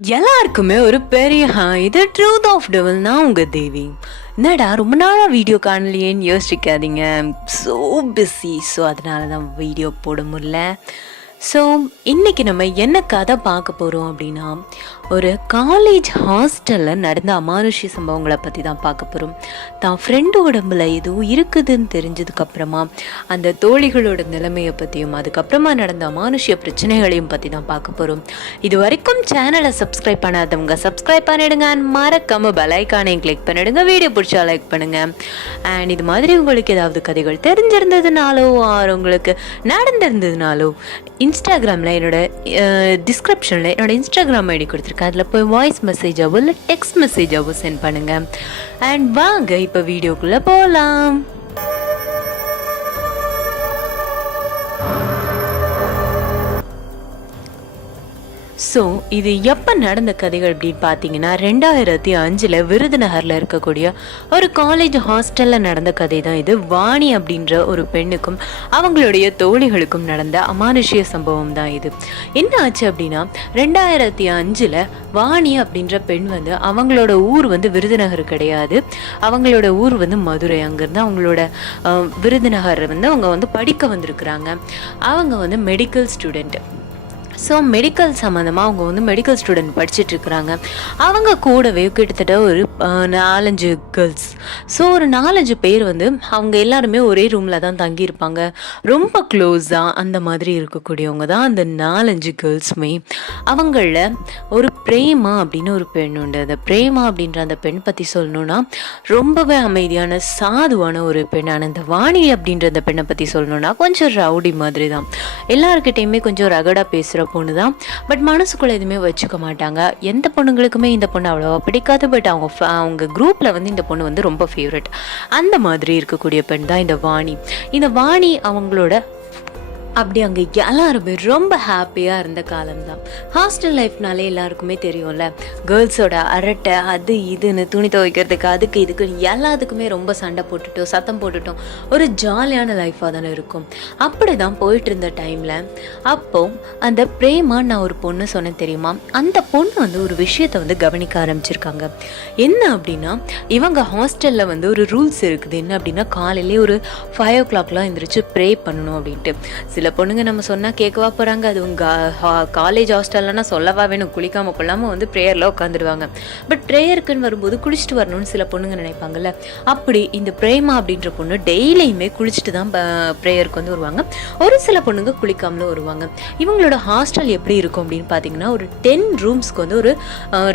எல்லாருக்குமே ஒரு பெரிய இது ட்ரூத் ஆஃப் டெவல். நான் உங்க தேவி. என்னடா ரொம்ப நாளாக வீடியோ காணலையேன்னு யோசிக்காதீங்க. So busy. ஸோ அதனால தான் வீடியோ போட முடியல. ஸோ இன்றைக்கி நம்ம என்ன கதை பார்க்க போகிறோம் அப்படின்னா, ஒரு காலேஜ் ஹாஸ்டலில் நடந்த அமானுஷ்ய சம்பவங்களை பற்றி தான் பார்க்க போகிறோம். தான் ஃப்ரெண்டு உடம்புல எதுவும் இருக்குதுன்னு தெரிஞ்சதுக்கப்புறமா அந்த தோழிகளோட நிலைமையை பற்றியும் அதுக்கப்புறமா நடந்த அமானுஷ்ய பிரச்சனைகளையும் பற்றி தான் பார்க்க போகிறோம். இது வரைக்கும் சேனலை சப்ஸ்கிரைப் பண்ணாதவங்க சப்ஸ்கிரைப் பண்ணிடுங்க. மறக்காம பெல் ஐகானையும் கிளிக் பண்ணிடுங்க. வீடியோ பிடிச்சா லைக் பண்ணுங்கள். அண்ட் இது மாதிரி உங்களுக்கு ஏதாவது கதைகள் தெரிஞ்சிருந்ததுனாலோ ஆர் உங்களுக்கு நடந்திருந்ததுனாலோ இன்ஸ்டாகிராமில் என்னோட டிஸ்கிரிப்ஷனில் என்னோட இன்ஸ்டாகிராம் ஐடி கொடுத்துருக்கேன். அதில் போய் வாய்ஸ் மெசேஜாவோ இல்லை டெக்ஸ்ட் மெசேஜாவோ சென்ட் பண்ணுங்கள். அண்ட் வாங்க இப்போ வீடியோக்குள்ளே போகலாம். ஸோ இது எப்போ நடந்த கதைகள் அப்படின்னு பார்த்தீங்கன்னா, 2005 விருதுநகரில் இருக்கக்கூடிய ஒரு காலேஜ் ஹாஸ்டலில் நடந்த கதை தான் இது. வாணி அப்படின்ற ஒரு பெண்ணுக்கும் அவங்களுடைய தோழிகளுக்கும் நடந்த அமானுஷ்ய சம்பவம் தான் இது. என்ன ஆச்சு அப்படின்னா, 2005 வாணி அப்படின்ற பெண் வந்து அவங்களோட ஊர் வந்து விருதுநகர் கிடையாது, அவங்களோட ஊர் வந்து மதுரை. அங்கேருந்து அவங்களோட விருதுநகர் வந்து அவங்க வந்து படிக்க வந்திருக்கிறாங்க. அவங்க வந்து மெடிக்கல் ஸ்டூடெண்ட். ஸோ மெடிக்கல் சம்மந்தமாக அவங்க வந்து மெடிக்கல் ஸ்டூடெண்ட் படிச்சுட்ருக்குறாங்க. அவங்க கூடவே கிட்டத்தட்ட ஒரு 4-5 கேர்ள்ஸ். ஸோ ஒரு 4-5 பேர் வந்து அவங்க எல்லாருமே ஒரே ரூமில் தான் தங்கியிருப்பாங்க. ரொம்ப க்ளோஸாக அந்த மாதிரி இருக்கக்கூடியவங்க தான் அந்த 4-5 கேர்ள்ஸுமே. அவங்களில் ஒரு பிரேமா அப்படின்னு ஒரு பெண் உண்டு. அந்த பிரேமா அப்படின்ற அந்த பெண் பற்றி சொல்லணுன்னா ரொம்பவே அமைதியான சாதுவான ஒரு பெண். ஆனால் அந்த வாணி அப்படின்ற அந்த பெண்ணை பற்றி சொல்லணுன்னா கொஞ்சம் ரவுடி மாதிரி தான். எல்லாருக்கிட்டையுமே கொஞ்சம் ரகடாக பேசுகிற பொண்ணு தான். பட் மனசுக்குள்ள எதுவுமே வச்சுக்க மாட்டாங்க. எந்த பொண்ணுங்களுக்குமே இந்த பொண்ணு அவ்வளோவா பிடிக்காது. பட் அவங்க குரூப்பில் வந்து இந்த பொண்ணு வந்து ரொம்ப ஃபேவரட். அந்த மாதிரி இருக்கக்கூடிய பெண் தான் இந்த வாணி. இந்த வாணி அவங்களோட அப்படி அங்கே எல்லாருமே ரொம்ப ஹாப்பியாக இருந்த காலம்தான். ஹாஸ்டல் லைஃப்னாலே எல்லாருக்குமே தெரியும்ல, கேர்ள்ஸோட அரட்டை அது இதுன்னு துணி துவைக்கிறதுக்கு அதுக்கு இதுக்கு எல்லாத்துக்குமே ரொம்ப சண்டை போட்டுட்டோம், சத்தம் போட்டுட்டோம். ஒரு ஜாலியான லைஃபாக தானே இருக்கும். அப்படி தான் போயிட்டு இருந்த டைமில் அப்போ அந்த பிரேமா நான் ஒரு பொண்ணு சொன்னேன் தெரியுமா, அந்த பொண்ணு வந்து ஒரு விஷயத்தை வந்து கவனிக்க ஆரம்பிச்சிருக்காங்க. என்ன அப்படின்னா, இவங்க ஹாஸ்டலில் வந்து ஒரு ரூல்ஸ் இருக்குது. என்ன அப்படின்னா, காலையிலே ஒரு 5 o'clockலாம் எழுந்திரிச்சு ப்ரே பண்ணணும் அப்படின்ட்டு. சில பொண்ணுங்க நம்ம சொன்னால் கேட்கவா போகிறாங்க? அது உங்கள் காலேஜ் ஹாஸ்டல்லனா சொல்லவா வேணும்? குளிக்காமல் கொள்ளாமல் வந்து ப்ரேயரில் உட்காந்துடுவாங்க. பட் ப்ரேயருக்குன்னு வரும்போது குளிச்சுட்டு வரணும்னு சில பொண்ணுங்க நினைப்பாங்கல்ல. அப்படி இந்த பிரேமா அப்படின்ற பொண்ணு டெய்லியுமே குளிச்சுட்டு தான் ப்ரேயருக்கு வந்து வருவாங்க. ஒரு சில பொண்ணுங்க குளிக்காமலும் வருவாங்க. இவங்களோட ஹாஸ்டல் எப்படி இருக்கும் அப்படின்னு பார்த்தீங்கன்னா, ஒரு 10 ரூம்ஸ்க்கு வந்து ஒரு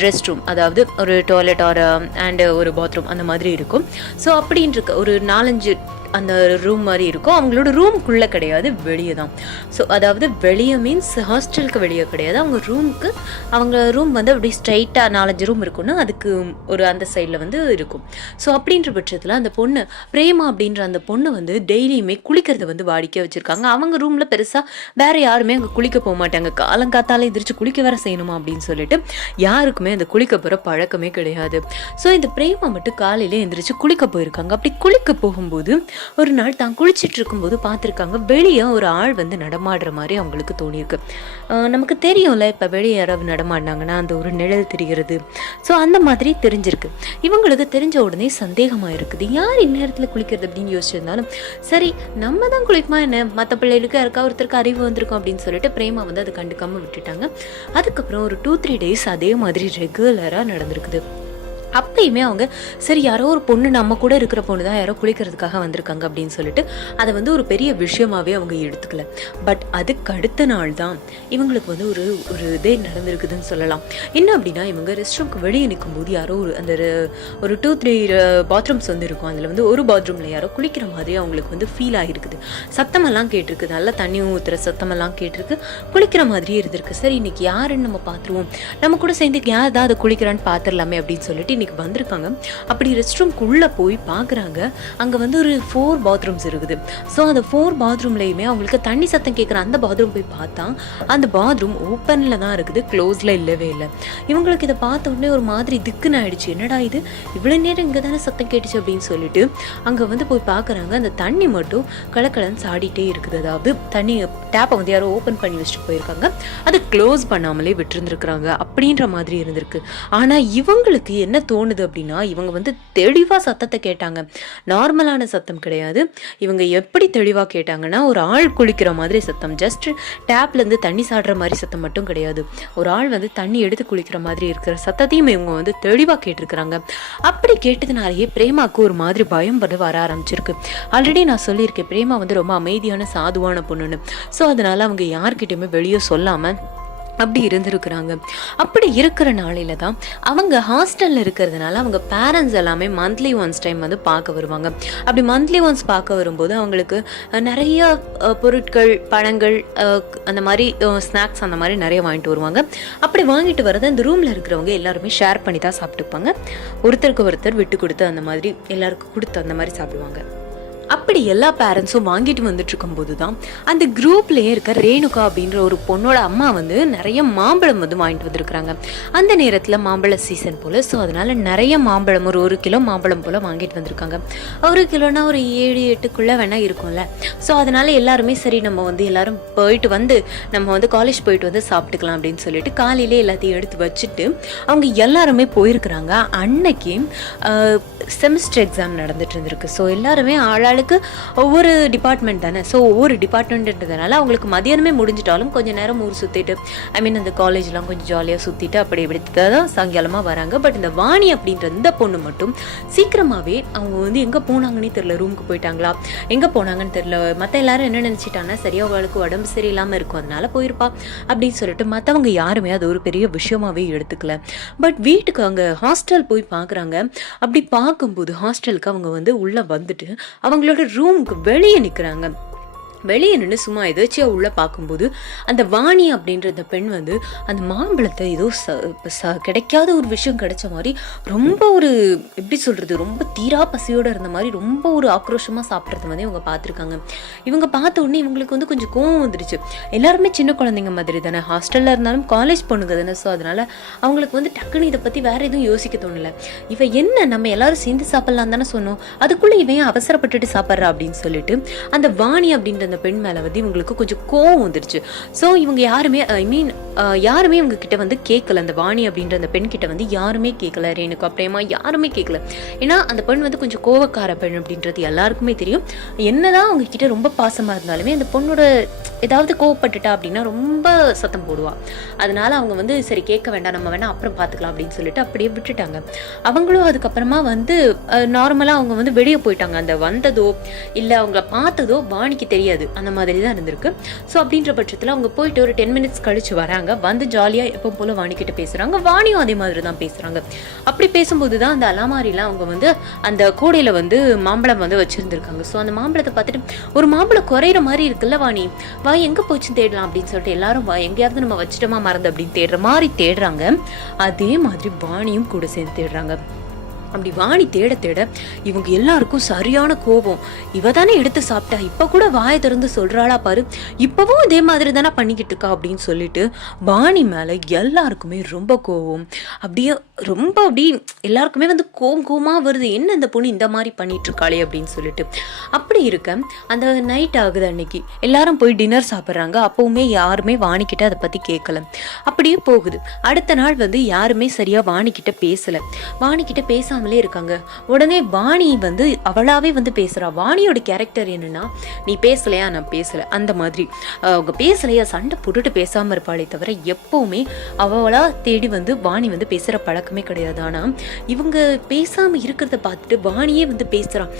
ரெஸ்ட் ரூம், அதாவது ஒரு டாய்லெட் ஆர் அண்ட் ஒரு பாத்ரூம் அந்த மாதிரி இருக்கும். ஸோ அப்படின்ற ஒரு 4-5 அந்த ரூம் மாதிரி இருக்கும். அவங்களோட ரூம்குள்ளே கிடையாது, வெளியே தான். ஸோ அதாவது வெளியே மீன்ஸ் ஹாஸ்டலுக்கு வெளியே கிடையாது, அவங்க ரூமுக்கு. அவங்க ரூம் வந்து அப்படி ஸ்ட்ரைட்டாக 4-5 ரூம் இருக்குன்னா அதுக்கு ஒரு அந்த சைடில் வந்து இருக்கும். ஸோ அப்படின்ற பட்சத்தில் அந்த பொண்ணு பிரேமா அப்படின்ற அந்த பொண்ணு வந்து டெய்லியுமே குளிக்கிறத வந்து வாடிக்கை வச்சுருக்காங்க. அவங்க ரூமில் பெருசாக வேறு யாருமே அங்கே குளிக்க போக மாட்டாங்க. காலங்காத்தாலே எந்திரிச்சு குளிக்க வேற செய்யணுமா அப்படின்னு சொல்லிட்டு யாருக்குமே அந்த குளிக்க போகிற பழக்கமே கிடையாது. ஸோ இந்த பிரேமா மட்டும் காலையிலே எந்திரிச்சு குளிக்க போயிருக்காங்க. அப்படி குளிக்க போகும்போது ஒரு நாள் தான் குளிச்சுட்டு இருக்கும்போது பார்த்துருக்காங்க, வெளியே ஒரு ஆள் வந்து நடமாடுற மாதிரி அவங்களுக்கு தோணியிருக்கு. நமக்கு தெரியும்ல, இப்போ வெளியே யாராவது நடமாடினாங்கன்னா அந்த ஒரு நிழல் தெரிகிறது. ஸோ அந்த மாதிரி தெரிஞ்சிருக்கு. இவங்களுக்கு தெரிஞ்ச உடனே சந்தேகமாக இருக்குது, யார் இந்நேரத்தில் குளிக்கிறது அப்படின்னு யோசிச்சிருந்தாலும் சரி நம்ம தான் குளிக்குமா என்ன, மற்ற பிள்ளைகளுக்கு யாருக்கா ஒருத்தருக்கு அறிவு வந்திருக்கும் அப்படின்னு சொல்லிட்டு பிரேமா வந்து அதை கண்டுக்காமல் விட்டுட்டாங்க. அதுக்கப்புறம் ஒரு 2-3 days அதே மாதிரி ரெகுலராக நடந்திருக்குது. அப்பயுமே அவங்க சரி யாரோ ஒரு பொண்ணு நம்ம கூட இருக்கிற பொண்ணு தான் யாரோ குளிக்கிறதுக்காக வந்திருக்காங்க அப்படின்னு சொல்லிட்டு அதை வந்து ஒரு பெரிய விஷயமாகவே அவங்க எடுத்துக்கல. பட் அதுக்கு அடுத்த நாள் தான் இவங்களுக்கு வந்து ஒரு இதே நடந்திருக்குதுன்னு சொல்லலாம். என்ன அப்படின்னா, இவங்க ரெஸ்ட் ரூம்க்கு வெளியே நிற்கும்போது யாரோ ஒரு 2-3 பாத்ரூம்ஸ் வந்து இருக்கும். அதில் வந்து ஒரு பாத்ரூமில் யாரோ குளிக்கிற மாதிரி அவங்களுக்கு வந்து ஃபீல் ஆகிருக்குது. சத்தமெல்லாம் கேட்டிருக்கு, நல்லா தண்ணி ஊற்றுற சத்தமெல்லாம் கேட்டிருக்கு, குளிக்கிற மாதிரியே இருந்திருக்கு. சரி இன்னைக்கு யாருன்னு நம்ம பார்த்துருவோம், நம்ம கூட சேர்ந்து யார் ஏதாவது குளிக்கிறான்னு பார்த்துடலாமே அப்படின்னு சொல்லிட்டு இன்னைக்கு வந்திருக்காங்க. அப்படி ரெஸ்ட் ரூம்குள்ளே போய் பார்க்குறாங்க. அங்கே வந்து ஒரு 4 பாத்ரூம்ஸ் இருக்குது. ஸோ அந்த 4 பாத்ரூம்லேயுமே அவங்களுக்கு தண்ணி சத்தம் கேட்குற அந்த பாத்ரூம் போய் பார்த்தா அந்த பாத்ரூம் ஓப்பனில் தான் இருக்குது, க்ளோஸில் இல்லவே இல்லை. இவங்களுக்கு இதை பார்த்த உடனே ஒரு மாதிரி திக்குன்னு ஆயிடுச்சு. என்னடா இது, இவ்வளோ நேரம் இங்கே தானே சத்தம் கேட்டுச்சு அப்படின்னு சொல்லிட்டு அங்கே வந்து போய் பார்க்குறாங்க. அந்த தண்ணி மட்டும் கலக்கலன்னு சாடிட்டே இருக்குது. அதாவது தண்ணி டேப்பை வந்து யாரோ ஓப்பன் பண்ணி வச்சுட்டு போயிருக்காங்க, அதை க்ளோஸ் பண்ணாமலே விட்டுருந்துருக்குறாங்க அப்படின்ற மாதிரி இருந்திருக்கு. ஆனால் இவங்களுக்கு என்ன தோணுது அப்படின்னா, இவங்க வந்து தெளிவாக சத்தத்தை கேட்டாங்க. நார்மலான சத்தம் கிடையாது. இவங்க எப்படி தெளிவாக கேட்டாங்கன்னா, ஒரு ஆள் குளிக்கிற மாதிரி சத்தம். ஜஸ்ட் டேப்லேருந்து தண்ணி சாடுற மாதிரி சத்தம் மட்டும் கிடையாது. ஒரு ஆள் வந்து தண்ணி எடுத்து குளிக்கிற மாதிரி இருக்கிற சத்தத்தையும் இவங்க வந்து தெளிவாக கேட்டிருக்கிறாங்க. அப்படி கேட்டதுனாலேயே பிரேமாவுக்கு ஒரு மாதிரி பயம் வர ஆரம்பிச்சிருக்கு. ஆல்ரெடி நான் சொல்லியிருக்கேன், பிரேமா வந்து ரொம்ப அமைதியான சாதுவான பொண்ணுன்னு. ஸோ அதனால அவங்க யார்கிட்டயுமே வெளியே சொல்லாமல் அப்படி இருந்திருக்கிறாங்க. அப்படி இருக்கிற நாளையில தான் அவங்க ஹாஸ்டலில் இருக்கிறதுனால அவங்க பேரண்ட்ஸ் எல்லாமே மந்த்லி ஒன்ஸ் டைம் வந்து பார்க்க வருவாங்க. அப்படி மந்த்லி ஒன்ஸ் பார்க்க வரும்போது அவங்களுக்கு நிறைய பொருட்கள், பழங்கள், அந்த மாதிரி ஸ்நாக்ஸ் அந்த மாதிரி நிறைய வாங்கிட்டு வருவாங்க. அப்படி வாங்கிட்டு வரது அந்த ரூமில் இருக்கிறவங்க எல்லாருமே ஷேர் பண்ணி தான் சாப்பிட்டுப்பாங்க. ஒருத்தருக்கு ஒருத்தர் விட்டு கொடுத்து அந்த மாதிரி எல்லாருக்கும் கொடுத்து அந்த மாதிரி சாப்பிடுவாங்க. அப்படி எல்லா பேரண்ட்ஸும் வாங்கிட்டு வந்துட்டு இருக்கும்போது தான் அந்த குரூப்லேயே இருக்க ரேணுகா அப்படின்ற ஒரு பொண்ணோட அம்மா வந்து நிறைய மாம்பழம் வந்து வாங்கிட்டு வந்திருக்கிறாங்க. அந்த நேரத்தில் மாம்பழ சீசன் போல். ஸோ அதனால நிறைய மாம்பழம், ஒரு கிலோ மாம்பழம் போல் வாங்கிட்டு வந்திருக்காங்க. 1 கிலோனா ஒரு 7-8க்குள்ளே வேணால் இருக்கும்ல. ஸோ அதனால எல்லாருமே சரி நம்ம வந்து எல்லாரும் போயிட்டு வந்து நம்ம வந்து காலேஜ் போயிட்டு வந்து சாப்பிட்டுக்கலாம் அப்படின்னு சொல்லிட்டு காலையிலே எல்லாத்தையும் எடுத்து வச்சுட்டு அவங்க எல்லாருமே போயிருக்கிறாங்க. அன்னைக்கு செமஸ்டர் எக்ஸாம் நடந்துட்டு இருந்திருக்கு. ஸோ எல்லாருமே ஆளாளுக்கு ஒவ்வொரு டிபார்ட்மெண்ட் தானே. ஸோ ஒவ்வொரு டிபார்ட்மெண்ட்ன்றதுனால அவங்களுக்கு மதியானமே முடிஞ்சிட்டாலும் கொஞ்சம் நேரம் ஊர் சுற்றிட்டு, அந்த காலேஜ்லாம் கொஞ்சம் ஜாலியாக சுற்றிட்டு அப்படி இப்படி தான் சாயங்காலமாக வராங்க. பட் இந்த வாணி அப்படின்ற இந்த பொண்ணு மட்டும் சீக்கிரமாகவே அவங்க வந்து எங்கே போனாங்கன்னே தெரில, ரூமுக்கு போயிட்டாங்களா எங்கே போனாங்கன்னு தெரில. மற்ற எல்லாரும் என்ன நினச்சிட்டாங்கன்னா, சரியா அவளுக்கு உடம்பு சரியில்லாமல் இருக்கும் அதனால போயிருப்பா அப்படின்னு சொல்லிட்டு மற்றவங்க யாருமே அது ஒரு பெரிய விஷயமாவே எடுத்துக்கல. பட் வீட்டுக்கு அங்கே ஹாஸ்டல் போய் பார்க்குறாங்க. அப்படி பார்க்கும்போது ஹாஸ்டலுக்கு அவங்க வந்து உள்ளே வந்துட்டு அவங்களோட ரூமுக்கு வெளியே நிற்கிறாங்க. வெளியே நின்று சும்மா எதாச்சியாக உள்ளே பார்க்கும்போது அந்த வாணி அப்படின்ற அந்த பெண் வந்து அந்த மாம்பழத்தை ஏதோ கிடைக்காத ஒரு விஷயம் கிடைச்ச மாதிரி ரொம்ப ஒரு எப்படி சொல்கிறது, ரொம்ப தீரா பசியோடு இருந்த மாதிரி ரொம்ப ஒரு ஆக்ரோஷமாக சாப்பிட்றது வந்து இவங்க பார்த்துருக்காங்க. இவங்க பார்த்த உடனே இவங்களுக்கு வந்து கொஞ்சம் கோவம் வந்துடுச்சு. எல்லாருமே சின்ன குழந்தைங்க மாதிரி தானே, ஹாஸ்டலில் இருந்தாலும் காலேஜ் பொண்ணுங்க தானே. ஸோ அதனால் அவங்களுக்கு வந்து டக்குன்னு இதை பற்றி வேறு எதுவும் யோசிக்க தோணலை. இவன் என்ன நம்ம எல்லாரும் சேர்ந்து சாப்பிட்லாம் தானே சொன்னோம், அதுக்குள்ளே இவன் அவசரப்பட்டுட்டு சாப்பிட்றா அப்படின்னு சொல்லிட்டு அந்த வாணி அப்படின்ற அந்த பெண் மேல வந்து இவங்களுக்கு கொஞ்சம் கோவம் வந்துருச்சு. ஸோ இவங்க யாருமே யாருமே இவங்க கிட்ட வந்து கேட்கல. அந்த வாணி அப்படின்ற அந்த பெண் கிட்ட வந்து யாருமே கேட்கல. ரேணுகா, பிரேமா யாருமே கேட்கல. ஏன்னா அந்த பெண் வந்து கொஞ்சம் கோவக்கார பெண் அப்படின்றது எல்லாருக்குமே தெரியும். என்னதான் அவங்க கிட்ட ரொம்ப பாசமா இருந்தாலுமே அந்த பொண்ணோட ஏதாவது கோவப்பட்டுட்டா அப்படின்னா ரொம்ப சத்தம் போடுவா. அதனால அவங்க வந்து சரி கேட்க வேண்டாம், நம்ம வேணா அப்புறம் பார்த்துக்கலாம் அப்படின்னு சொல்லிட்டு அப்படியே விட்டுட்டாங்க. அவங்களும் அதுக்கப்புறமா வந்து நார்மலாக அவங்க வந்து வெளியே போயிட்டாங்க. அந்த வந்ததோ இல்லை அவங்கள பார்த்ததோ வாணிக்கு தெரியாது, அந்த மாதிரி தான் இருந்திருக்கு. ஸோ அப்படின்ற பட்சத்தில் அவங்க போயிட்டு ஒரு 10 மினிட்ஸ் கழிச்சு வராங்க. வந்து ஜாலியாக எப்போ போல வாணிக்கிட்ட பேசுகிறாங்க. வாணியும் அதே மாதிரி தான் பேசுகிறாங்க. அப்படி பேசும்போது தான் அந்த அலமாரியில் அவங்க வந்து அந்த கூடையில் வந்து மாம்பழம் வந்து வச்சுருந்துருக்காங்க. ஸோ அந்த மாம்பழத்தை பார்த்துட்டு ஒரு மாம்பழம் குறையிற மாதிரி இருக்குல்ல வாணி, வா எங்கே போச்சுன்னு தேடலாம் அப்படின்னு சொல்லிட்டு எல்லாரும் வா எங்கேயாவது நம்ம வச்சுட்டோமா மறந்து அப்படின்னு தேடுற மாதிரி தேடுறாங்க. அதே மாதிரி வாணியும் கூட சேர்ந்து தேடுறாங்க. அப்படி வாணி தேட தேட இவங்க எல்லாருக்கும் சரியான கோபம். இவ தானே எடுத்து சாப்பிட்டா, இப்போ கூட வாயை திறந்து சொல்கிறாளா பாரு, இப்போவும் இதே மாதிரி தானே பண்ணிக்கிட்டு இருக்கா அப்படின்னு சொல்லிட்டு வாணி மேலே எல்லாருக்குமே ரொம்ப கோபம். அப்படியே ரொம்ப அப்படி எல்லாருக்குமே வந்து கோவமாக வருது, என்ன இந்த பொண்ணு இந்த மாதிரி பண்ணிட்டு இருக்காளே அப்படின்னு சொல்லிட்டு. அப்படி இருக்க அந்த நைட் ஆகுது. அன்னைக்கு எல்லாரும் போய் டின்னர் சாப்பிட்றாங்க. அப்போவுமே யாருமே வாணிக்கிட்ட அதை பற்றி கேட்கல. அப்படியே போகுது. அடுத்த நாள் வந்து யாருமே சரியாக வாணிக்கிட்ட பேசலை. வாணிக்கிட்ட பேசாமலே இருக்காங்க. உடனே வாணி வந்து அவளாவே வந்து பேசுறா. வாணியோட கேரக்டர் என்னன்னா, நீ பேசலையா நான் பேசல, அந்த மாதிரி அவங்க பேசலையா சண்டை போட்டுட்டு பேசாம இருப்பாளே தவிர எப்பவுமே அவளா தேடி வந்து வாணி வந்து பேசுற பழக்கமே கிடையாது. ஆனா இவங்க பேசாம இருக்கிறத பார்த்துட்டு வாணியே வந்து பேசுறான்.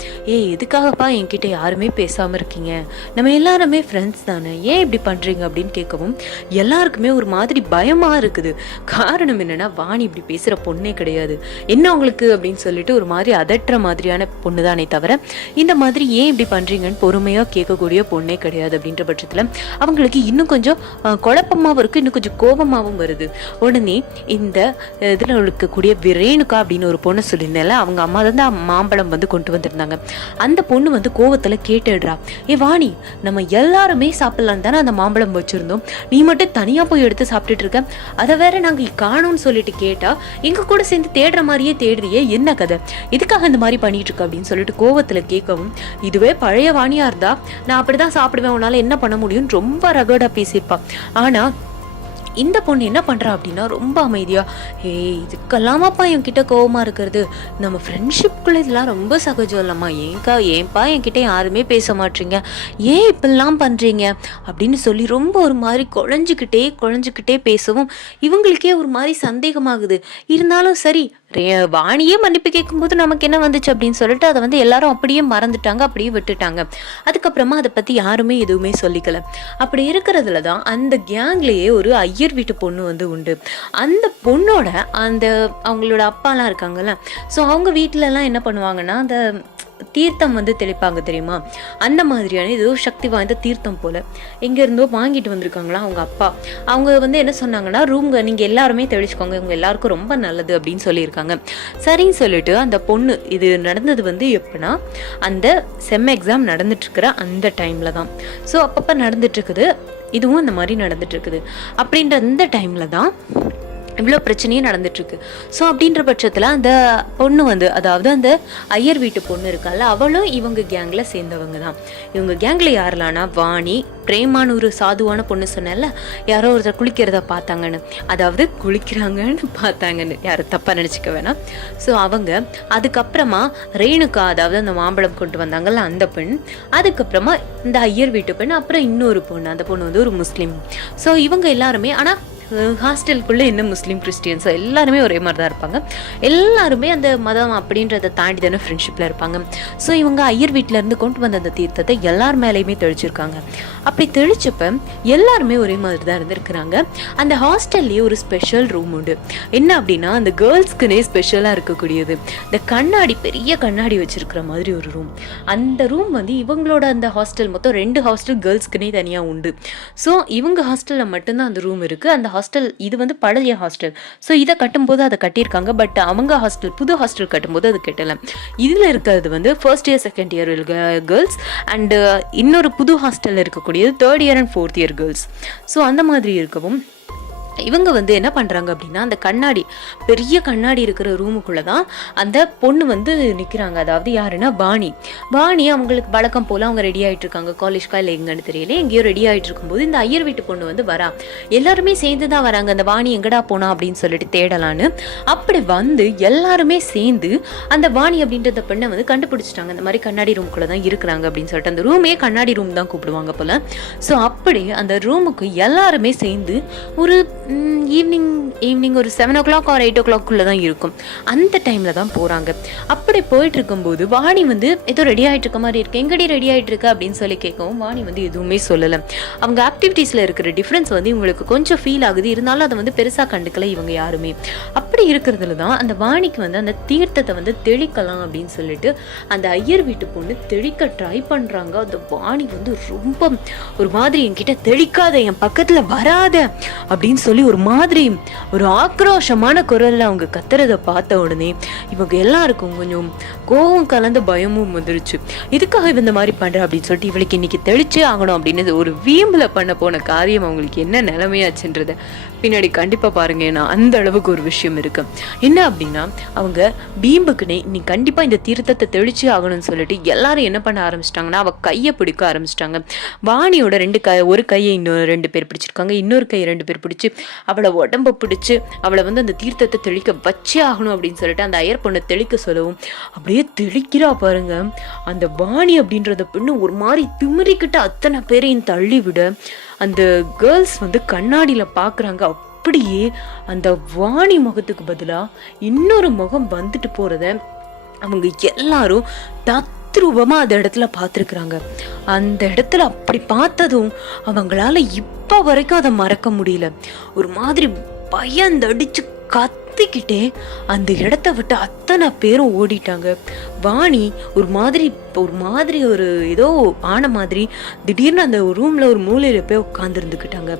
எதுக்காகப்பா என்கிட்ட யாருமே பேசாம இருக்கீங்க, நம்ம எல்லாருமே ஃப்ரெண்ட்ஸ் தானே, ஏன் இப்படி பண்றீங்க அப்படின்னு கேட்கவும் எல்லாருக்குமே ஒரு மாதிரி பயமா இருக்குது. காரணம் என்னன்னா, வாணி இப்படி பேசுற பொண்ணே கிடையாது. என்ன உங்களுக்கு அப்படின்னு அப்படின்னு சொல்லிட்டு ஒரு மாதிரி அதட்டுற மாதிரியான பொண்ணு தானே தவிர இந்த மாதிரி ஏன் இப்படி பண்ணுறீங்கன்னு பொறுமையாக கேட்கக்கூடிய பொண்ணே கிடையாது. அப்படின்ற பட்சத்தில் அவங்களுக்கு இன்னும் கொஞ்சம் குழப்பமாகவும் இருக்குது, இன்னும் கொஞ்சம் கோபமாகவும் வருது. உடனே இந்த இதில் இருக்கக்கூடிய ரேணுகா அப்படின்னு ஒரு பொண்ணை சொல்லியிருந்தேன்ல, அவங்க அம்மா தான் மாம்பழம் வந்து கொண்டு வந்திருந்தாங்க. அந்த பொண்ணு வந்து கோவத்தில் கேட்டுடுறா, ஏ வாணி, நம்ம எல்லாருமே சாப்பிட்லான்னு தானே அந்த மாம்பழம் வச்சுருந்தோம், நீ மட்டும் தனியாக போய் எடுத்து சாப்பிட்டுட்டு இருக்க, அதை வேற நாங்கள் காணோம்னு சொல்லிட்டு கேட்டா எங்க கூட சேர்ந்து தேடுற மாதிரியே தேடுறியே, என்ன கதை, இதுக்காக இந்த மாதிரி பண்ணிட்டு இருக்க அப்படின்னு சொல்லிட்டு கோவத்துல கேட்கவும், இதுவே பழைய வாணியா இருந்தா நான் அப்படிதான் சாப்பிடுவேன், உன்னால என்ன பண்ண முடியும்னு ரொம்ப ரகடா பேசியிருப்பா. ஆனா இந்த பொண்ணு என்ன பண்றா அப்படின்னா ரொம்ப அமைதியா, இதுக்கெல்லாமாப்பா என்கிட்ட கோவமா இருக்கிறது, நம்ம ஃப்ரெண்ட்ஷிப்குள்ள இதெல்லாம் ரொம்ப சகஜம் இல்லம்மா, ஏன்பா என்கிட்ட யாருமே பேச மாட்டீங்க, ஏன் இப்பெல்லாம் பண்றீங்க அப்படின்னு சொல்லி ரொம்ப ஒரு மாதிரி குழஞ்சுக்கிட்டே பேசவும் இவங்களுக்கே ஒரு மாதிரி சந்தேகமாகுது. இருந்தாலும் சரி, வாணியே மன்னிப்பு கேட்கும்போது நமக்கு என்ன வந்துச்சு அப்படின்னு சொல்லிட்டு அதை வந்து எல்லாரும் அப்படியே மறந்துட்டாங்க, அப்படியே விட்டுட்டாங்க. அதுக்கப்புறமா அதை பத்தி யாருமே எதுவுமே சொல்லிக்கல. அப்படி இருக்கிறதுல தான் அந்த கேங்லயே ஒரு ஐயர் வீட்டு பொண்ணு வந்து உண்டு. அந்த பொண்ணோட அந்த அவங்களோட அப்பாலாம் இருக்காங்கல்ல, ஸோ அவங்க வீட்டிலலாம் என்ன பண்ணுவாங்கன்னா அந்த தீர்த்தம் வந்து தெளிப்பாங்க தெரியுமா, அந்த மாதிரியான ஏதோ சக்தி வாய்ந்த தீர்த்தம் போல எங்க இருந்தோ வாங்கிட்டு வந்திருக்காங்களா அவங்க அப்பா. அவங்க வந்து என்ன சொன்னாங்கன்னா, ரூம்க நீங்க எல்லாருமே தெளிச்சுக்கோங்க, இவங்க எல்லாருக்கும் ரொம்ப நல்லது அப்படின்னு சொல்லியிருக்காங்க. சரின்னு சொல்லிட்டு அந்த பொண்ணு, இது நடந்தது வந்து எப்படின்னா அந்த செம் எக்ஸாம் நடந்துட்டு இருக்கிற அந்த டைம்ல தான். ஸோ அப்பப்ப நடந்துட்டு இருக்குது, இதுவும் இந்த மாதிரி நடந்துட்டு இருக்குது. அப்படின்ற இந்த டைம்ல தான் இவ்வளோ பிரச்சனையும் நடந்துட்டுருக்கு. ஸோ அப்படின்ற பட்சத்தில் அந்த பொண்ணு வந்து, அதாவது அந்த ஐயர் வீட்டு பொண்ணு இருக்கால, அவளும் இவங்க கேங்கில் சேர்ந்தவங்க தான். இவங்க கேங்கில் யாரெல்லாம்னா வாணி, பிரேமான்னு ஒரு சாதுவான பொண்ணு சொன்னேன்ல, யாரோ ஒருத்தர் குளிக்கிறத பார்த்தாங்கன்னு, அதாவது குளிக்கிறாங்கன்னு பார்த்தாங்கன்னு யாரும் தப்பாக நினச்சிக்க வேணாம். ஸோ அவங்க, அதுக்கப்புறமா ரேணுகா, அதாவது அந்த மாம்பழம் கொண்டு வந்தாங்கல்ல அந்த பெண், அதுக்கப்புறமா இந்த ஐயர் வீட்டு பெண், அப்புறம் இன்னொரு பொண்ணு, அந்த பொண்ணு வந்து ஒரு முஸ்லீம். ஸோ இவங்க எல்லாருமே, ஆனால் ஹாஸ்டலுக்குள்ளே என்ன முஸ்லீம் கிறிஸ்டியன்ஸோ எல்லாருமே ஒரே மாதிரி தான் இருப்பாங்க. எல்லாருமே அந்த மதம் அப்படின்றத தாண்டி தானே ஃப்ரெண்ட்ஷிப்பில் இருப்பாங்க. ஸோ இவங்க ஐயர் வீட்டிலேருந்து கொண்டு வந்த அந்த தீர்த்தத்தை எல்லார் மேலேயுமே தெளிச்சிருக்காங்க. அப்படி தெளிச்சப்ப எல்லாருமே ஒரே மாதிரி தான் இருந்திருக்கிறாங்க. அந்த ஹாஸ்டல்லேயே ஒரு ஸ்பெஷல் ரூம் உண்டு. என்ன அப்படின்னா அந்த கேர்ள்ஸ்க்குனே ஸ்பெஷலாக இருக்கக்கூடியது, இந்த கண்ணாடி, பெரிய கண்ணாடி வச்சிருக்கிற மாதிரி ஒரு ரூம். அந்த ரூம் வந்து இவங்களோட அந்த ஹாஸ்டல், மொத்தம் 2 ஹாஸ்டல் கேர்ள்ஸ்க்குனே தனியாக உண்டு. ஸோ இவங்க ஹாஸ்டலில் மட்டும்தான் அந்த ரூம் இருக்குது. அந்த ஹாஸ்டல் இது வந்து பழைய ஹாஸ்டல். ஸோ இதை கட்டும்போது அதை கட்டியிருக்காங்க. பட் அவங்க ஹாஸ்டல், புது ஹாஸ்டல் கட்டும்போது அது கட்டலை. இதில் இருக்கிறது வந்து first year second year girls, and இன்னொரு புது ஹாஸ்டலில் இருக்கக்கூடியது third year and fourth year girls. So அந்த மாதிரி இருக்கவும் இவங்க வந்து என்ன பண்ணுறாங்க அப்படின்னா, அந்த கண்ணாடி, பெரிய கண்ணாடி இருக்கிற ரூமுக்குள்ளே தான் அந்த பொண்ணு வந்து நிற்கிறாங்க. அதாவது யாருன்னா வாணி அவங்களுக்கு வழக்கம் போல் அவங்க ரெடி ஆகிட்டு இருக்காங்க. காலேஜ்க்கா இல்லை எங்கன்னு தெரியல, எங்கேயோ ரெடி ஆகிட்டு இருக்கும்போது இந்த ஐயர் வீட்டு பொண்ணு வந்து வரா. எல்லாருமே சேர்ந்து தான் வராங்க. அந்த வாணி எங்கடா போனா அப்படின்னு சொல்லிட்டு தேடலான்னு. அப்படி வந்து எல்லாருமே சேர்ந்து அந்த வாணி அப்படின்றத பெண்ணை வந்து கண்டுபிடிச்சிட்டாங்க. அந்த மாதிரி கண்ணாடி ரூமுக்குள்ளே தான் இருக்கிறாங்க அப்படின்னு சொல்லிட்டு, அந்த ரூமே கண்ணாடி ரூம் தான் கூப்பிடுவாங்க போல. ஸோ அப்படி அந்த ரூமுக்கு எல்லாருமே சேர்ந்து ஒரு ஈவினிங் ஒரு 7 o'clock or 8 o'clock தான் இருக்கும். அந்த டைமில் தான் போகிறாங்க. அப்படி போயிட்டு இருக்கும்போது வாணி வந்து ஏதோ ரெடி ஆகிட்டு இருக்க மாதிரி இருக்கு, எங்கடி ரெடி ஆகிட்டு இருக்க அப்படின்னு சொல்லி கேட்கவும் வாணி வந்து எதுவுமே சொல்லலை. அவங்க ஆக்டிவிட்டீஸில் இருக்கிற டிஃப்ரென்ஸ் வந்து இவங்களுக்கு கொஞ்சம் ஃபீல் ஆகுது. இருந்தாலும் அதை வந்து பெருசாக கண்டுக்கல இவங்க யாருமே. அப்படி இருக்கிறதுல தான் அந்த வாணிக்கு வந்து அந்த தீர்த்தத்தை வந்து தெளிக்கலாம் அப்படின்னு சொல்லிட்டு அந்த ஐயர் வீட்டு பொண்ணு தெளிக்க ட்ரை பண்ணுறாங்க. அந்த வாணி வந்து ரொம்ப ஒரு மாதிரி, என்கிட்ட தெளிக்காத, என் பக்கத்தில் வராத அப்படின்னு சொல்லி ஒரு மாதிரி ஒரு ஆக்ரோஷமான குரல்ல அவங்க கத்துறதை பார்த்த உடனே இவங்க எல்லாருக்கும் கொஞ்சம் கோவம் கலந்த பயமும் வந்துருச்சு. இதுக்காக இவ இந்த மாதிரி பண்ற அப்படின்னு சொல்லிட்டு இவளுக்கு இன்னைக்கு தெளிச்சே ஆகணும் அப்படின்னு ஒரு வீம்புல பண்ண போன காரியம் அவங்களுக்கு என்ன நிலைமையாச்சுன்றத பின்னாடி கண்டிப்பா பாருங்க. ஏன்னா அந்த அளவுக்கு ஒரு விஷயம் இருக்கு. என்ன அப்படின்னா, அவங்க பீம்புக்குனே நீ கண்டிப்பா இந்த தீர்த்தத்தை தெளிச்சே ஆகணும்னு சொல்லிட்டு எல்லாரும் என்ன பண்ண ஆரம்பிச்சிட்டாங்கன்னா, அவ கையை பிடிக்க ஆரம்பிச்சிட்டாங்க. வாணியோட ஒரு கையை இன்னொரு 2 பேர் பிடிச்சிருக்காங்க, இன்னொரு கையை 2 பேர் பிடிச்சி அவளை உடம்ப பிடிச்சு அவளை வந்து அந்த தீர்த்தத்தை தெளிக்க வச்சே ஆகணும் அப்படின்னு சொல்லிட்டு அந்த ஐயர் பொண்ணை தெளிக்க சொல்லவும் அப்படியே தெளிக்கிறா பாருங்க. அந்த வாணி அப்படின்றத பெண்ணு ஒரு மாதிரி திமிரிக்கிட்ட அத்தனை பேரையும் தள்ளி விட அந்த கேர்ள்ஸ் வந்து கண்ணாடியில பாக்குறாங்க. அப்படியே அந்த வாணி முகத்துக்கு பதிலா இன்னொரு முகம் வந்துட்டு போறத அவங்க எல்லாரும் தத்ரூபமா அந்த இடத்துல பார்த்துருக்குறாங்க. அந்த இடத்துல அப்படி பார்த்ததும் அவங்களால இப்ப வரைக்கும் அதை மறக்க முடியல. ஒரு மாதிரி பயந்தடிச்சு கத்திக்கிட்டே அந்த இடத்த விட்டு அத்தனை பேரும் ஓடிட்டாங்க. வாணி ஒரு மாதிரி ஒரு ஏதோ ஆன மாதிரி திடீர்னு அந்த ரூம்ல ஒரு மூலையில போய் உட்காந்துருந்துக்கிட்டாங்க.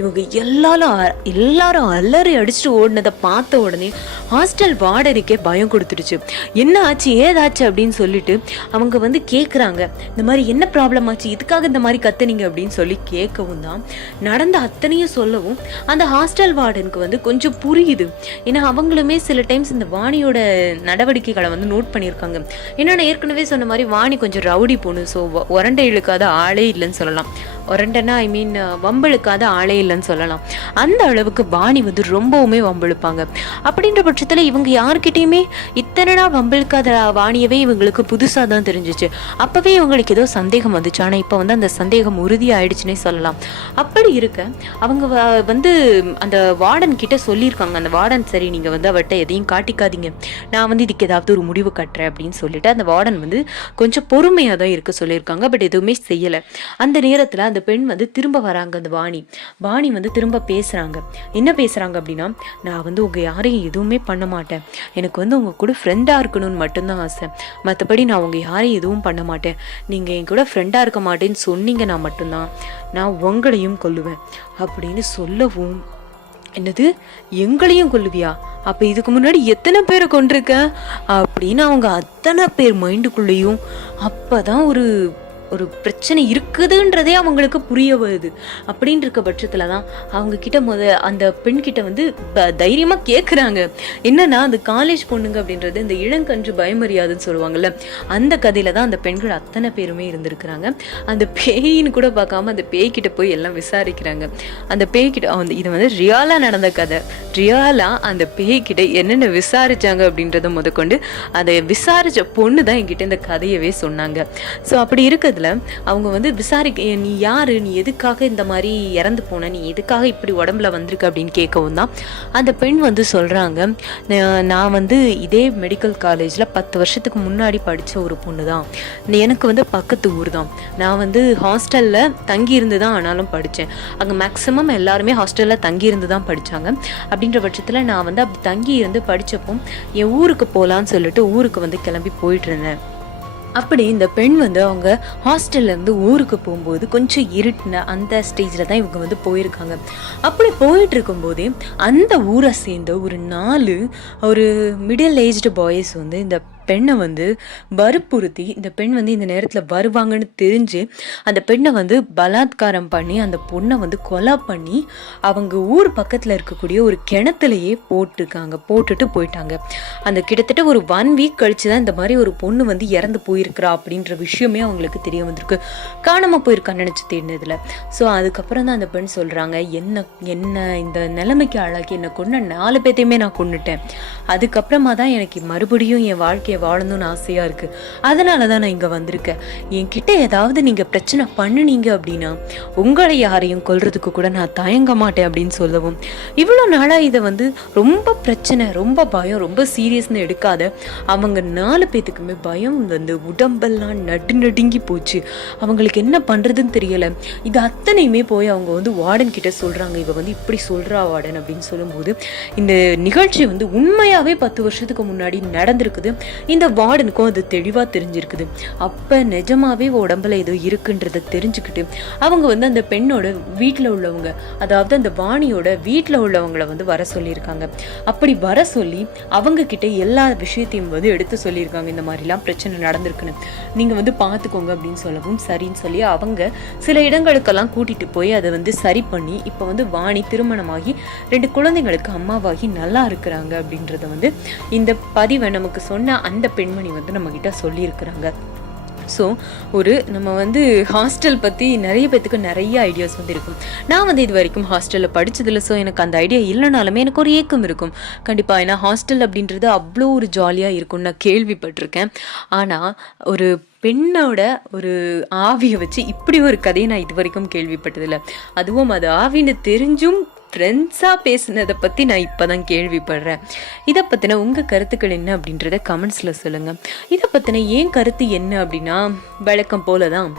இவங்க எல்லாரும் அலறி அடிச்சுட்டு ஓடினதை பார்த்த உடனே ஹாஸ்டல் வார்டனுக்கே பயம் கொடுத்துடுச்சு. என்ன ஆச்சு ஏதாச்சு அப்படின்னு சொல்லிட்டு அவங்க வந்து கேட்குறாங்க, இந்த மாதிரி என்ன ப்ராப்ளம் ஆச்சு, இதுக்காக இந்த மாதிரி கத்துனீங்க அப்படின்னு சொல்லி கேட்கவும் தான் நடந்த அத்தனையும் சொல்லவும் அந்த ஹாஸ்டல் வார்டனுக்கு வந்து கொஞ்சம் புரியுது. ஏன்னா அவங்களுமே சில டைம்ஸ் இந்த வாணியோட நடவடிக்கைகளை வந்து நோட் பண்ணியிருக்காங்க. ஏன்னா நான் ஏற்கனவே சொன்ன மாதிரி வாணி கொஞ்சம் ரவுடி பொண்ணு. ஸோ உரண்டை இழுக்காத ஆளே இல்லைன்னு சொல்லலாம். உரண்டைனா வம்பிழுக்காத ஆளே இல்லைன்னு சொல்லலாம். அந்த அளவுக்கு வாணி வந்து ரொம்பவுமே வம்பிழுப்பாங்க. அப்படின்ற பட்சத்தில் இவங்க யாருக்கிட்டையுமே இத்தனை நாள் வம்பிழுக்காத வாணியவே இவங்களுக்கு புதுசாக தான் தெரிஞ்சிச்சு. அப்போவே இவங்களுக்கு ஏதோ சந்தேகம் வந்துச்சு. ஆனால் இப்போ வந்து அந்த சந்தேகம் உறுதி ஆயிடுச்சுன்னே சொல்லலாம். அப்படி இருக்க அவங்க வந்து அந்த வார்டன் கிட்ட சொல்லியிருக்காங்க. அந்த வார்டன், சரி நீங்கள் வந்து அவர்கிட்ட எதையும் காட்டிக்காதீங்க, நான் வந்து இதுக்கு ஏதாவது ஒரு முடிவு கட்டுறேன் அப்படின்னு சொல்லிட்டு அந்த வார்டன் வந்து கொஞ்சம் பொறுமையாக தான் இருக்க சொல்லியிருக்காங்க. பட் எதுவுமே செய்யலை. அந்த நேரத்தில் அந்த பெண் வந்து திரும்ப வராங்க. அந்த வாணி வந்து திரும்ப பேசுகிறாங்க. என்ன பேசுகிறாங்க அப்படின்னா, நான் வந்து உங்கள் யாரையும் எதுவுமே பண்ண மாட்டேன், எனக்கு வந்து உங்கள் கூட ஃப்ரெண்டாக இருக்கணும்னு மட்டும்தான் ஆசை, மற்றபடி நான் உங்கள் யாரையும் எதுவும் பண்ண மாட்டேன், நீங்கள் என் கூட ஃப்ரெண்டாக இருக்க மாட்டேன்னு சொன்னீங்கன்னா மட்டும்தான் நான் உங்களையும் கொல்லுவேன் அப்படின்னு சொல்லவும், என்னது எங்களையும் கொல்லுவியா, அப்போ இதுக்கு முன்னாடி எத்தனை பேரை கொண்டிருக்க அப்படின்னு அவங்க அத்தனை பேர் மைண்டுக்குள்ளேயும் அப்போதான் ஒரு பிரச்சனை இருக்குதுன்றதே அவங்களுக்கு புரிய வருது. அப்படின்னு இருக்க பட்சத்தில் தான் அவங்க கிட்ட அந்த பெண்கிட்ட வந்து தைரியமாக கேட்குறாங்க. என்னன்னா அந்த காலேஜ் பொண்ணுங்க அப்படின்றது இந்த இளங்கன்று பயமறியாதுன்னு சொல்லுவாங்கல்ல, அந்த கதையில தான் அந்த பெண்கள் அத்தனை பேருமே இருந்திருக்கிறாங்க. அந்த பேயின்னு கூட பார்க்காம அந்த பேய்கிட்ட போய் எல்லாம் விசாரிக்கிறாங்க. அந்த பேய்கிட்ட இது வந்து ரியாலா நடந்த கதை. ரியாலா அந்த பேய்கிட்ட என்னென்ன விசாரிச்சாங்க அப்படின்றத முதற்கொண்டு அதை விசாரிச்ச பொண்ணு தான் என்கிட்ட இந்த கதையவே சொன்னாங்க. ஸோ அப்படி இருக்கிறது அவங்க வந்து நீ யாரு, நீ எதுக்காக இந்த மாதிரி இறந்து போன, நீ எதுக்காக இப்படி உடம்புல வந்திருக்க அப்படின்னு கேட்கவும் தான் அந்த பெண் வந்து சொல்றாங்க, நான் வந்து இதே மெடிக்கல் காலேஜ்ல 10 வருஷத்துக்கு முன்னாடி படிச்ச ஒரு பொண்ணு தான், எனக்கு வந்து பக்கத்து ஊர் தான், நான் வந்து ஹாஸ்டல்ல தங்கி இருந்து தான் ஆனாலும் படித்தேன், அங்கே மேக்சிமம் எல்லாருமே ஹாஸ்டல்ல தங்கி இருந்து தான் படிச்சாங்க. அப்படின்ற பட்சத்தில் நான் வந்து அப்படி தங்கி இருந்து படித்தப்போ என் ஊருக்கு போகலான்னு சொல்லிட்டு ஊருக்கு வந்து கிளம்பி போயிட்டு இருந்தேன். அப்படி இந்த பெண் வந்து அவங்க ஹாஸ்டல்லேருந்து ஊருக்கு போகும்போது கொஞ்சம் இருட்டின அந்த ஸ்டேஜில் தான் இவங்க வந்து போயிருக்காங்க. அப்படி போயிட்டு இருக்கும்போதே அந்த ஊரை சேர்ந்த ஒரு 4 ஒரு மிடில் ஏஜ்டு பாய்ஸ் வந்து இந்த பெண்ணை வந்து வற்புறுத்தி, இந்த பெண் வந்து இந்த நேரத்தில் வருவாங்கன்னு தெரிஞ்சு அந்த பெண்ணை வந்து பலாத்காரம் பண்ணி அந்த பொண்ணை வந்து கொலை பண்ணி அவங்க ஊர் பக்கத்தில் இருக்கக்கூடிய ஒரு கிணத்துலையே போட்டுட்டு போயிட்டாங்க. அந்த கிட்டத்தட்ட ஒரு 1 வீக் கழிச்சு தான் இந்த மாதிரி ஒரு பொண்ணு வந்து இறந்து போயிருக்கிறா அப்படின்ற விஷயமே அவங்களுக்கு தெரிய வந்திருக்கு. காணாமல் போயிருக்கான்னு நினச்சி தேடினதில். ஸோ அதுக்கப்புறம் தான் அந்த பெண் சொல்கிறாங்க, என்ன இந்த நிலைமைக்கு ஆளாக்கி என்னை கொன்ன 4 பேத்தையுமே நான் கொன்னுட்டேன், அதுக்கப்புறமா தான் எனக்கு மறுபடியும் என் வாழ்க்கையை வாழணும்னு ஆசையா இருக்கு, அதனால தான் நான் இங்க வந்திருக்கேன், என்கிட்ட ஏதாவது நீங்க பிரச்சனை பண்ணுனீங்க அப்படின்னா உங்களை யாரையும் கொல்றதுக்கு கூட நான் தயங்க மாட்டேன் அப்படின்னு சொல்லவும், இவ்வளோ நாளா இதை வந்து ரொம்ப பிரச்சனை, ரொம்ப பயம், ரொம்ப சீரியஸ்னு எடுக்காத அவங்க 4 பேத்துக்குமே பயம் வந்து உடம்பெல்லாம் நடுங்கி போச்சு. அவங்களுக்கு என்ன பண்றதுன்னு தெரியல. இது அத்தனையுமே போய் அவங்க வந்து வார்டன் கிட்ட சொல்றாங்க, இவ வந்து இப்படி சொல்றா வார்டன் அப்படின்னு சொல்லும்போது, இந்த நிகழ்ச்சி வந்து உண்மையாவே 10 வருஷத்துக்கு முன்னாடி நடந்திருக்குது. இந்த வார்டனுக்கும் அது தெளிவா தெரிஞ்சிருக்குது. அப்ப நிஜமாவே உடம்புல ஏதோ இருக்குன்றத தெரிஞ்சுக்கிட்டு அவங்க வந்து அந்த பெண்ணோட வீட்டுல உள்ளவங்க, அதாவது அந்த வாணியோட வீட்டுல உள்ளவங்களை வந்து வர சொல்லியிருக்காங்க. அப்படி வர சொல்லி அவங்க கிட்ட எல்லா விஷயத்தையும் வந்து எடுத்து சொல்லியிருக்காங்க, இந்த மாதிரிலாம் பிரச்சனை நடந்திருக்குன்னு, நீங்க வந்து பாத்துக்கோங்க அப்படின்னு சொல்லவும் சரின்னு சொல்லி அவங்க சில இடங்களுக்கெல்லாம் கூட்டிட்டு போய் அதை வந்து சரி பண்ணி இப்ப வந்து வாணி திருமணமாகி 2 குழந்தைங்களுக்கு அம்மாவாகி நல்லா இருக்கிறாங்க அப்படின்றத வந்து இந்த பதிவை நமக்கு சொன்ன அந்த பெண்மணி வந்து நம்ம கிட்ட சொல்லியிருக்கிறாங்க. ஸோ நம்ம வந்து ஹாஸ்டல் பற்றி நிறைய பேத்துக்கு நிறைய ஐடியாஸ் வந்து இருக்கும். நான் வந்து இது வரைக்கும் ஹாஸ்டலில் படித்ததில்லை. ஸோ எனக்கு அந்த ஐடியா இல்லைனாலுமே எனக்கு ஒரு ஏக்கம் இருக்கும் கண்டிப்பாக. ஏன்னா ஹாஸ்டல் அப்படின்றது அவ்வளோ ஒரு ஜாலியாக இருக்கும்னு நான் கேள்விப்பட்டிருக்கேன். ஆனால் ஒரு பெண்ணோட ஒரு ஆவியை வச்சு இப்படி ஒரு கதையை நான் இது வரைக்கும் கேள்விப்பட்டதில்லை. அதுவும் அது ஆவின்னு தெரிஞ்சும் ஃப்ரெண்ட்ஸாக பேசுனதை பற்றி நான் இப்போ தான் கேள்விப்படுறேன். இதை பற்றின உங்கள் கருத்துக்கள் என்ன அப்படின்றத கமெண்ட்ஸில் சொல்லுங்கள். இதை பற்றின ஏன் கருத்து என்ன அப்படின்னா, வழக்கம் போல தான்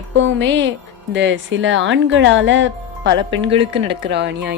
எப்போவுமே இந்த சில ஆண்களால் பல பெண்களுக்கு நடக்கிற அநியாயம்